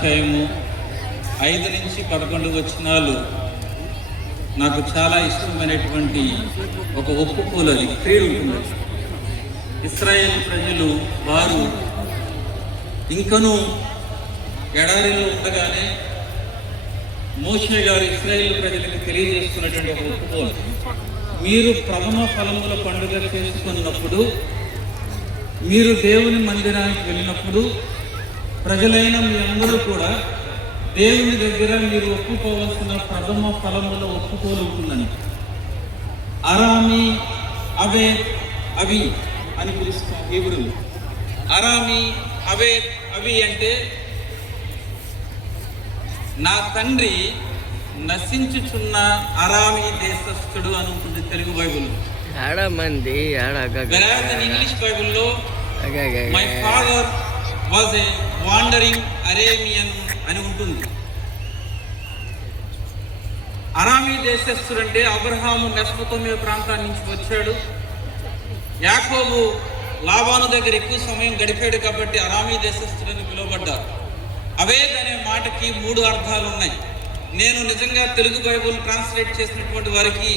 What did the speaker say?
అధ్యాయము 5-11 వచనాలు నాకు చాలా ఇష్టమైనటువంటి ఒక ఒప్పుకోలది క్రియ ఉంటుంది. ఇశ్రాయేల్ ప్రజలు వారు ఇంకనూ ఎడారిలో ఉండగానే మోషే గారు ఇశ్రాయేల్ ప్రజలకు తెలియజేస్తున్నటువంటి ఒక ఒప్పుకోలు, మీరు ప్రథమ ఫలముల పండుగ చేసుకున్నప్పుడు, మీరు దేవుని మందిరానికి వెళ్ళినప్పుడు ప్రజలైన మీ అందరూ కూడా దేవుని దగ్గర మీరు ఒప్పుకోవాల్సిన ప్రథమ ఫలముల ఒప్పుకోలు ఉంటుందని. అరామి అవే అవి అని పిలుస్తాం హీబ్రూలో. అరామి అవే అవి అంటే నా తండ్రి నశించుచున్న అరామి దేశస్థుడు అని ఉంటుంది తెలుగు బైబిల్లో. ఇంగ్లీష్ బైబిల్లో my father was a wandering Aramean అని ఉంటుంది. అరామీ దేశస్థుడు అంటే అబ్రహాము మెసొపొతామియా ప్రాంతాన్ని నుంచి వచ్చాడు. యాకోబు లాబాను దగ్గర ఎక్కువ సమయం గడిపాడు కాబట్టి అరామీ దేశస్థుడని పిలువబడ్డారు. అవేద్ అనే మాటకి 3 అర్థాలు ఉన్నాయి. నేను నిజంగా తెలుగు బైబుల్ ట్రాన్స్లేట్ చేసినటువంటి వారికి